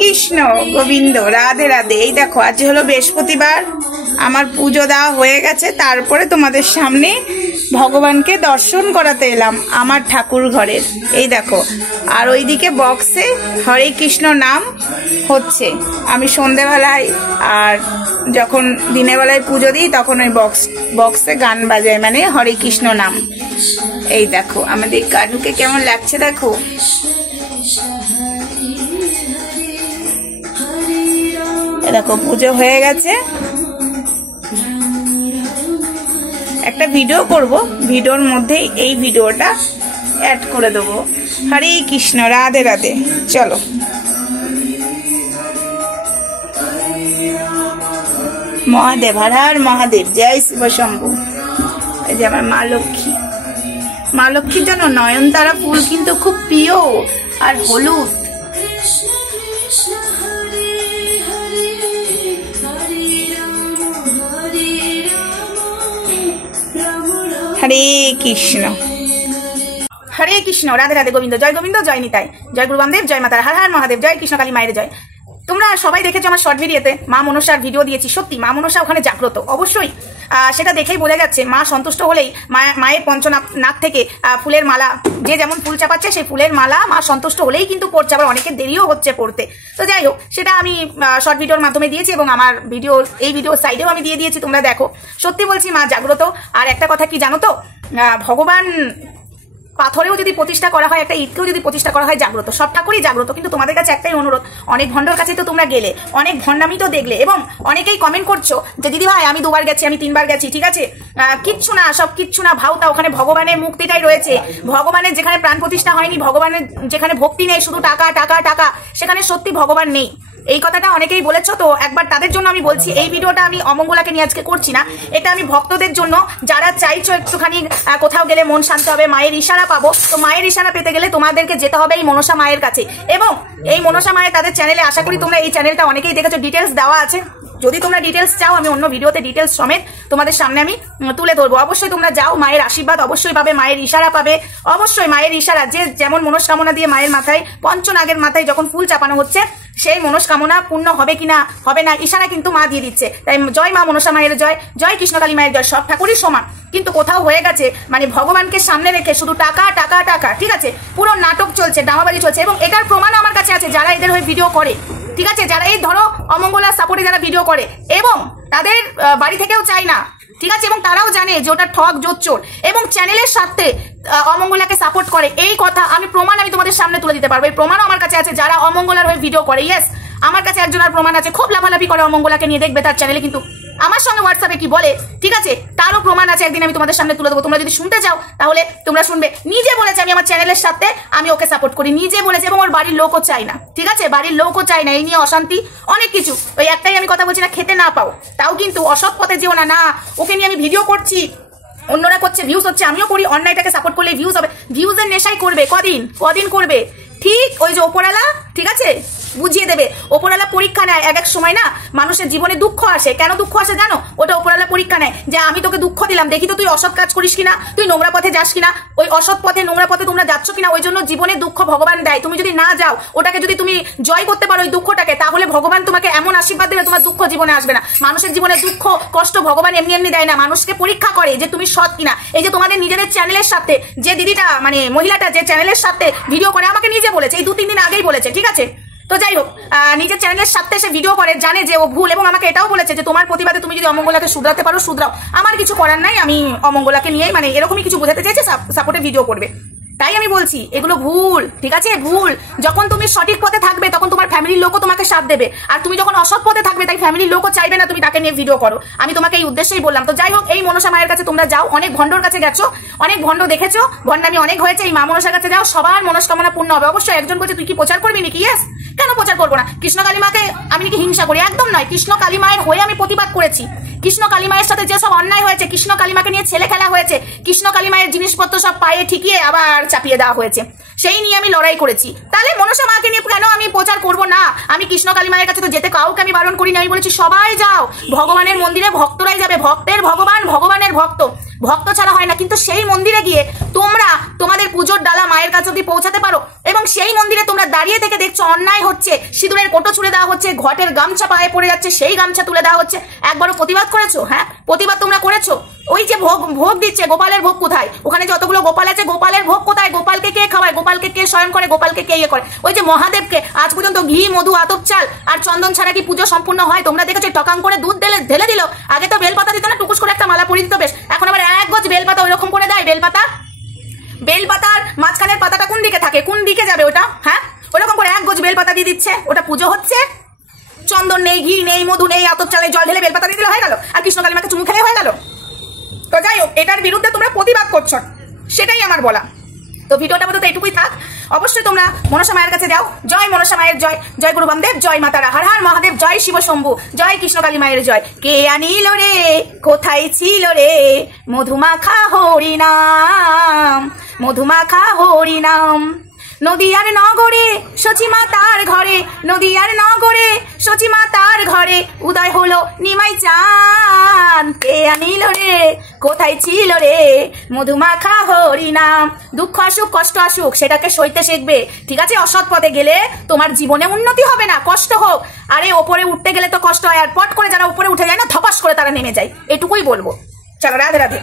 কৃষ্ণ গোবিন্দ, রাধে রাধে। এই দেখো আজ হলো বৃহস্পতিবার, আমার পুজো দেওয়া হয়ে গেছে, তারপরে তোমাদের সামনে ভগবানকে দর্শন করাতে এলাম আমার ঠাকুর ঘরের। এই দেখো, আর ওইদিকে বক্সে হরে কৃষ্ণ নাম হচ্ছে। আমি সন্ধেবেলায় আর যখন দিনের বেলায় পুজো দিই তখন ওই বক্সে গান বাজায়, মানে হরে কৃষ্ণ নাম। এই দেখো আমাদের কানুকে কেমন লাগছে দেখো। দেখো পুজো হয়ে গেছে, একটা ভিডিও করব, ভিডিওর মধ্যে এই ভিডিওটা অ্যাড করে দেবো। হরে কৃষ্ণ, রাধে রাধে। চলো মহাদেব, হর হর মহাদেব, জয় শিব শম্ভু। এই যে আমার মা লক্ষ্মী, মা লক্ষ্মীর জন্য নয়নতারা ফুল কিন্তু খুব প্রিয় আর হলুদ। হরে কৃষ্ণ, হরে কৃষ্ণ, রাধে রাধে, গোবিন্দ জয়, গোবিন্দ জয় নিতাই, জয় গুরু বামদেব, জয় মাতা, হর হর মহাদেব, জয় কৃষ্ণ কালী মায়ের জয়। তোমরা সবাই দেখেছো আমার শর্ট ভিডিওতে মা মনসার ভিডিও দিয়েছি। সত্যি মা মনসা ওখানে জাগ্রত, অবশ্যই সেটা দেখেই বোঝা যাচ্ছে। মা সন্তুষ্ট হলেই মায়ের পঞ্চনাক থেকে ফুলের মালা, যে যেমন ফুল চাপাচ্ছে সেই ফুলের মালা মা সন্তুষ্ট হলেই কিন্তু পড়ছে, আবার অনেকের দেরিও হচ্ছে পড়তে। তো যাই হোক, সেটা আমি শর্ট ভিডিওর মাধ্যমে দিয়েছি এবং আমার এই ভিডিওর সাইডেও আমি দিয়ে দিয়েছি, তোমরা দেখো। সত্যি বলছি মা জাগ্রত। আর একটা কথা কি জানো তো, ভগবান পাথরেও যদি প্রতিষ্ঠা করা হয়, একটা ইটকেও যদি প্রতিষ্ঠা করা হয়, জাগ্রত। সব ঠাকুরই জাগ্রত। কিন্তু তোমাদের কাছে একটাই অনুরোধ, অনেক ভণ্ডর কাছে তো তোমরা গেলে, অনেক ভণ্ডামি তো দেখলে, এবং অনেকেই কমেন্ট করছো যে দিদি ভাই আমি 2 বার গেছি, আমি 3 বার গেছি, ঠিক আছে, কিচ্ছু না, সব কিচ্ছু না, ভাওতা, ওখানে ভগবানের মুক্তিটাই রয়েছে। ভগবানের যেখানে প্রাণ প্রতিষ্ঠা হয়নি, ভগবানের যেখানে ভক্তি নেই, শুধু টাকা টাকা টাকা, সেখানে সত্যি ভগবান নেই। এই কথাটা অনেকেই বলেছো, তো একবার তাদের জন্য আমি বলছি। এই ভিডিওটা আমি অমঙ্গলাকে নিয়ে আজকে করছি না, এটা আমি ভক্তদের জন্য, যারা চাইছো একটুখানি কোথাও গেলে মন শান্ত হবে, মায়ের ইশারা পাবো। তো মায়ের ইশারা পেতে গেলে তোমাদেরকে যেতে হবে এই মনসা মায়ের কাছে, এবং এই মনসা মায়ের তাদের চ্যানেলে, আশা করি তোমরা এই চ্যানেলটা অনেকেই দেখেছো, ডিটেলস দেওয়া আছে। যদি তোমরা ডিটেলস চাও, আমি অন্য ভিডিওতে ডিটেলস সমেত তোমাদের সামনে আমি তুলে ধরবো। অবশ্যই তোমরা যাও, মায়ের আশীর্বাদ অবশ্যই পাবে, মায়ের ইশারা পাবে, অবশ্যই মায়ের ইশারা। যে যেমন মনস্কামনা দিয়ে মায়ের মাথায়, পঞ্চনাগের মাথায় যখন ফুল চাপানো হচ্ছে, সেই মনস্কামনা পূর্ণ হবে কিনা হবে না, ইশারা কিন্তু মা দিয়ে দিচ্ছে। তাই জয় মা মনসা মায়ের জয়, জয় কৃষ্ণকালী মায়ের জয়। সব ঠাকুরই সমান, কিন্তু কোথাও হয়ে গেছে মানে ভগবানকে সামনে রেখে শুধু টাকা টাকা টাকা, ঠিক আছে, পুরো নাটক চলছে, ডামাবাজি চলছে। এবং এটার প্রমাণ আমার কাছে আছে, যারা এদের হয়ে ভিডিও করে, ঠিক আছে, যারা এই ধরো অমঙ্গলার সাপোর্টে যারা ভিডিও করে এবং তাদের বাড়ি থেকেও চায় না, ঠিক আছে, এবং তারাও জানে যে ওটা ঠক জোচ্চোর, এবং চ্যানেলের সাথে অমঙ্গলাকে সাপোর্ট করে, এই কথা আমি প্রমাণ আমি তোমাদের সামনে তুলে দিতে পারবো। এই প্রমাণও আমার কাছে আছে, যারা অমঙ্গলার হয়ে ভিডিও করে। ইয়েস, আমার কাছে একজনের প্রমাণ আছে, খুব লাফালাফি করে অমঙ্গলাকে নিয়ে, দেখবে তার চ্যানেলে, কিন্তু আমার সঙ্গে হোয়াটসঅ্যাপে কি বলে, ঠিক আছে, তারও প্রমাণ আছে, একদিন আমি তোমাদের সামনে তুলে দেবো। তোমরা যদি শুনতে চাও তাহলে তোমরা শুনবে। নিজে বলেছে আমি আমার চ্যানেলের সাথে আমি ওকে সাপোর্ট করি, নিজে বলেছে, এবং ওর বাড়ির লোকও চাই না, ঠিক আছে, বাড়ির লোকও চাই না, এই নিয়ে অশান্তি অনেক কিছু। ওই একটাই আমি কথা বলছি না, খেতে না পাও, তাও কিন্তু অসৎ পথে যেও না। না, ওকে নিয়ে আমি ভিডিও করছি, অন্যরা করছে, ভিউজ হচ্ছে, আমিও করি। অন্যায়টাকে সাপোর্ট করলে ভিউজ হবে, ভিউজের নেশাই করবে, কদিন করবে, ঠিক ওই যে ওপরালা, ঠিক আছে, বুঝিয়ে দেবে। ওপরালা পরীক্ষা নেয় এক এক সময়, না, মানুষের জীবনে দুঃখ আসে। কেন দুঃখ আসে জানো? ওটা ওপরালা পরীক্ষা নেয়, যে আমি তোকে দুঃখ দিলাম, দেখি তো তুই অসৎ কাজ করিস কিনা, তুই নোংরা পথে যাস কিনা, ওই অসৎ পথে নোংরা পথে তোমরা যাচ্ছ কিনা, ওই জন্য জীবনে দুঃখ ভগবান দেয়। তুমি যদি না যাও, ওটাকে যদি তুমি জয় করতে পারো ওই দুঃখটাকে, তাহলে ভগবান তোমাকে এমন আশীর্বাদ দেবে, তোমার দুঃখ জীবনে আসবে না। মানুষের জীবনে দুঃখ কষ্ট ভগবান এমনি এমনি দেয় না, মানুষকে পরীক্ষা করে যে তুমি সৎ কিনা। এই যে তোমাদের নিজেদের চ্যানেলের সাথে যে দিদিটা, মানে মহিলাটা যে চ্যানেলের সাথে ভিডিও করে, আমাকে নিজে বলেছে, এই 2-3 দিন আগেই বলেছে, ঠিক আছে। তো যাই হোক, নিজের চ্যানেলের সাথে সে ভিডিও করে, জানে যে ও ভুল, এবং আমাকে এটাও বলেছে যে তোমার প্রতিবাদে তুমি যদি অমঙ্গলাকে শুধরাতে পারো শুধরাও, আমার কিছু করার নাই, আমি অমঙ্গলাকে নিয়েই, মানে এরকমই কিছু বোঝাতে চাইছে, সাপোর্টে ভিডিও করবে। তাই আমি বলছি এগুলো ভুল, ঠিক আছে, ভুল। যখন তুমি সঠিক পথে থাকবে তখন তোমার ফ্যামিলির লোকও তোমাকে সাথ দেবে, আর তুমি যখন অসৎ পথে থাকবে তাই ফ্যামিলির লোকও চাইবে না তুমি তাকে নিয়ে ভিডিও করো। আমি তোমাকে এই উদ্দেশ্যেই বললাম। তো যাই হোক, এই মনসা মায়ের কাছে তোমরা যাও, অনেক ভণ্ডর কাছে গেছো, অনেক ভণ্ড দেখেছো, ভণ্ডামি অনেক হয়েছে, এই মা মনসার কাছে যাও, সবার মনস্কামনা পূর্ণ হবে। অবশ্যই একজন বলছে তুই কি প্রচার করবি নাকি? ইয়েস, কেন প্রচার করবো না? কৃষ্ণ কালী মাকে আমি নাকি হিংসা করি? একদম নয়, কৃষ্ণ কালী মায়ের হয়ে আমি প্রতিবাদ করেছি। কৃষ্ণ কালী মায়ের সাথে যে সব অন্যায় হয়েছে, কৃষ্ণ কালী মাকে নিয়ে ছেলে খেলা হয়েছে, কৃষ্ণ কালী মায়ের জিনিসপত্র সব পায়ে ঠিকিয়ে আবার চাপিয়ে দেওয়া হয়েছে, সেই নিয়ে আমি লড়াই করেছি। তাহলে মনসা মাকে নিয়ে কেন আমি প্রচার করব না? আমি কৃষ্ণ কালী মায়ের কাছে তো যেতে কাউকে আমি বারণ করিনি। আমি বলেছি সবাই যাও, ভগবানের মন্দিরে ভক্তরাই যাবে, ভক্তের ভগবান, ভগবানের ভক্ত, ভক্ত ছাড়া হয় না। কিন্তু সেই মন্দিরে গিয়ে তোমরা তোমাদের পুজোর ডালা মায়ের কাছে অব্দি পৌঁছাতে পারো, এবং সেই মন্দিরে তোমরা দাঁড়িয়ে থেকে দেখছো অন্যায় হচ্ছে, সিঁদুরের কোটো ছুড়ে দেওয়া হচ্ছে, ঘটের গামছা পায়ে পড়ে যাচ্ছে, সেই গামছা তুলে দেওয়া হচ্ছে। একবারও প্রতিবাদ করেছো? হ্যাঁ, প্রতিবাদ তোমরা করেছো? ওই যে ভোগ দিচ্ছে, গোপালের ভোগ কোথায়? ওখানে যতগুলো গোপাল আছে, গোপালের ভোগ কোথায়? গোপালকে কে খাওয়ায়? গোপালকে কে শয়ন করে? গোপালকে কে ইয়ে করে? ওই যে মহাদেবকে আজ পর্যন্ত ঘি, মধু, আতপ চাল আর চন্দন ছাড়া কি পুজো সম্পূর্ণ হয়? তোমরা দেখেছো টকাং করে দুধ ঢেলে দিল। আগে তো বেলপাতা দিত না, টুকুস করে একটা মালা পরিয়ে দিত বেশ, এখন আবার এক গজ বেলপাতা ওইরকম করে দেয়। বেলপাতার মাঝখানের পাতাটা কোন দিকে থাকে? কোন দিকে যাবে ওটা? হ্যাঁ, ওরকম করে এক গজ বেলপাতা দিয়ে দিচ্ছে। ওটা পুজো হচ্ছে, চন্দন নেই, ঘি নেই, মধু নেই, আতপ চালে জল ঢেলে বেলপাতা দিয়ে দিলে হয়ে গেল, আর কৃষ্ণ কালী মাকে চুমু খেলে হয়ে গেল। তো যাই হোক, এটার বিরুদ্ধে তোমরা প্রতিবাদ করছো, সেটাই আমার বলা। তো ভিডিওটা মতো এটুকুই থাক। অবশ্যই তোমরা মনসা মায়ের কাছে যাও। জয় মনসা মায়ের জয়, জয় গুরু বামদেব, জয় মাতারা, হর হর মহাদেব, জয় শিব শম্ভু, জয় কৃষ্ণ কালী মায়ের জয়। কে আনিল রে, কোথায় ছিল রে, মধুমাখা হরিনাম, মধুমাখা হরিনাম। নদিয়ার নগরে সচিমা তার ঘরে, নদিয়ার নগরে সচিমা তার ঘরে, উদয় হলো নিমাই চাঁদ। কে আনিল রে, কোথায় ছিল রে, মধুমাখা হরিনাম। দুঃখ আসুক, কষ্ট আসুক, সেটাকে সইতে শিখবে, ঠিক আছে? অসৎ পথে গেলে তোমার জীবনে উন্নতি হবে না, কষ্ট হোক। আরে ওপরে উঠতে গেলে তো কষ্ট হয়, আর পট করে যারা উপরে উঠে যায় না, ধপাস করে তারা নেমে যায়। এটুকুই বলবো। চলো, রাধে রাধে।